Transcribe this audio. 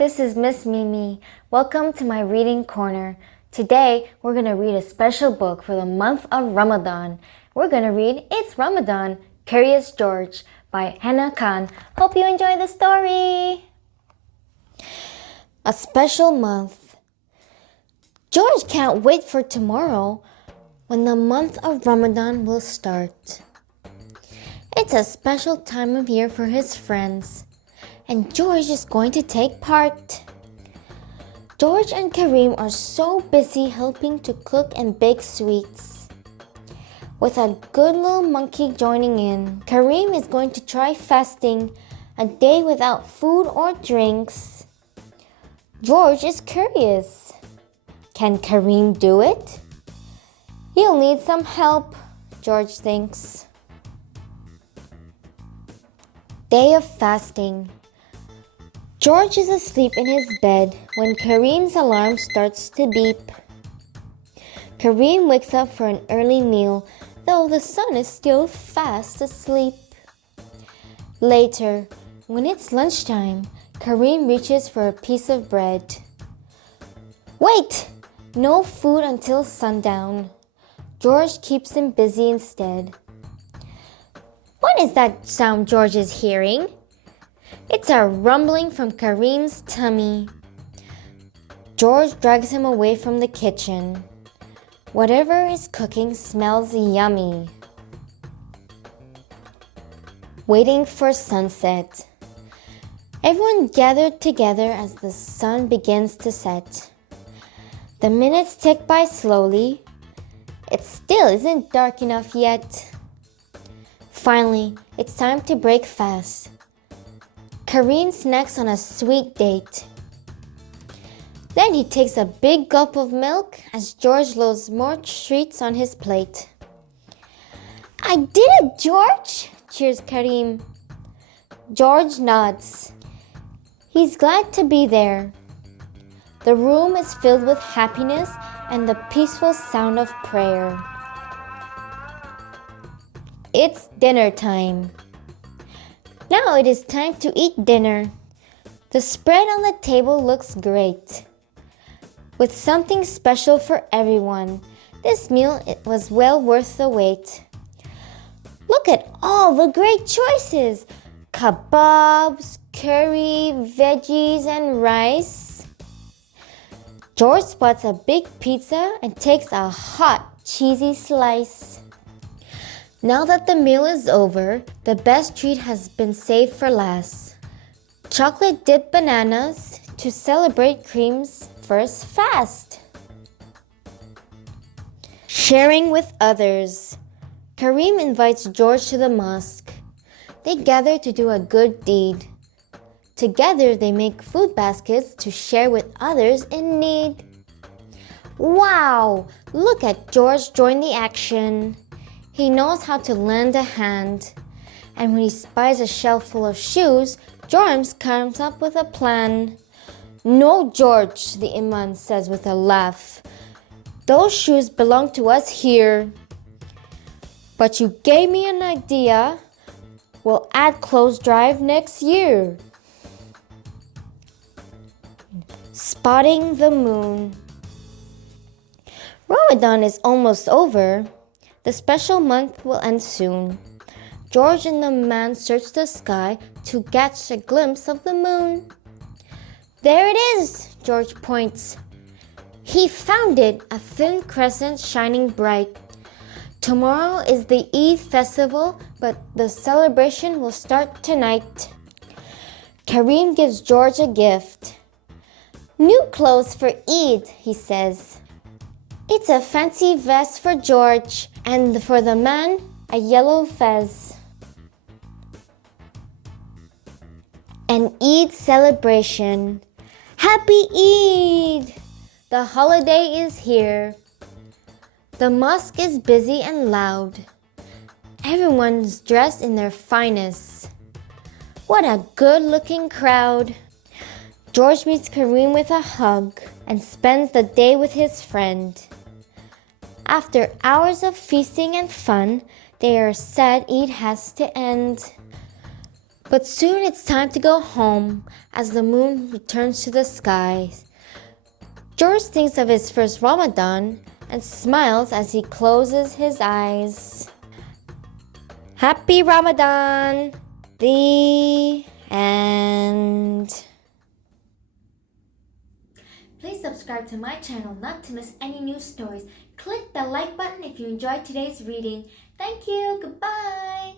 this is Miss Mimi. Welcome to my reading corner. Today, we're going to read a special book for the month of Ramadan. We're going to read It's Ramadan, Curious George by Hannah Khan. Hope you enjoy the story. A special month. George can't wait for tomorrow when the month of Ramadan will start. It's a special time of year for his friends, and George is going to take part. George and Kareem are so busy helping to cook and bake sweets. With a good little monkey joining in, Kareem is going to try fasting a day without food or drinks. George is curious. Can Kareem do it? He'll need some help, George thinks. Day of fasting. George is asleep in his bed when Kareem's alarm starts to beep. Kareem wakes up for an early meal, though the sun is still fast asleep. Later, when it's lunchtime, Kareem reaches for a piece of bread. Wait! No food until sundown. George keeps him busy instead. What is that sound George is hearing? It's a rumbling from Kareem's tummy. George drags him away from the kitchen. Whatever is cooking smells yummy. Waiting for sunset. Everyone gathered together as the sun begins to set. The minutes tick by slowly. It still isn't dark enough yet. Finally, it's time to break fast. Kareem snacks on a sweet date. Then he takes a big gulp of milk as George loads more treats on his plate. I did it, George! Cheers Kareem. George nods. He's glad to be there. The room is filled with happiness and the peaceful sound of prayer. It's dinner time. Now it is time to eat dinner. The spread on the table looks great. With something special for everyone, this meal was well worth the wait. Look at all the great choices. Kebabs, curry, veggies, and rice. George spots a big pizza and takes a hot, cheesy slice. Now that the meal is over, the best treat has been saved for last. Chocolate dipped bananas to celebrate Kareem's first fast. Sharing with others. Kareem invites George to the mosque. They gather to do a good deed. Together they make food baskets to share with others in need. Wow! Look at George join the action. He knows how to lend a hand. And when he spies a shelf full of shoes, George comes up with a plan. No, George, the imam says with a laugh. Those shoes belong to us here. But you gave me an idea. We'll add clothes drive next year. Spotting the moon. Ramadan is almost over. The special month will end soon. George and the man search the sky to catch a glimpse of the moon. There it is, George points. He found it, a thin crescent shining bright. Tomorrow is the Eid festival, but the celebration will start tonight. Kareem gives George a gift. New clothes for Eid, he says. It's a fancy vest for George, and for the man, a yellow fez. An Eid celebration. Happy Eid! The holiday is here. The mosque is busy and loud. Everyone's dressed in their finest. What a good-looking crowd. George meets Kareem with a hug and spends the day with his friend. After hours of feasting and fun, they are sad Eid has to end. But soon it's time to go home as the moon returns to the skies. George thinks of his first Ramadan and smiles as he closes his eyes. Happy Ramadan! The end. Please subscribe to my channel not to miss any new stories. Click the like button if you enjoyed today's reading. Thank you. Goodbye.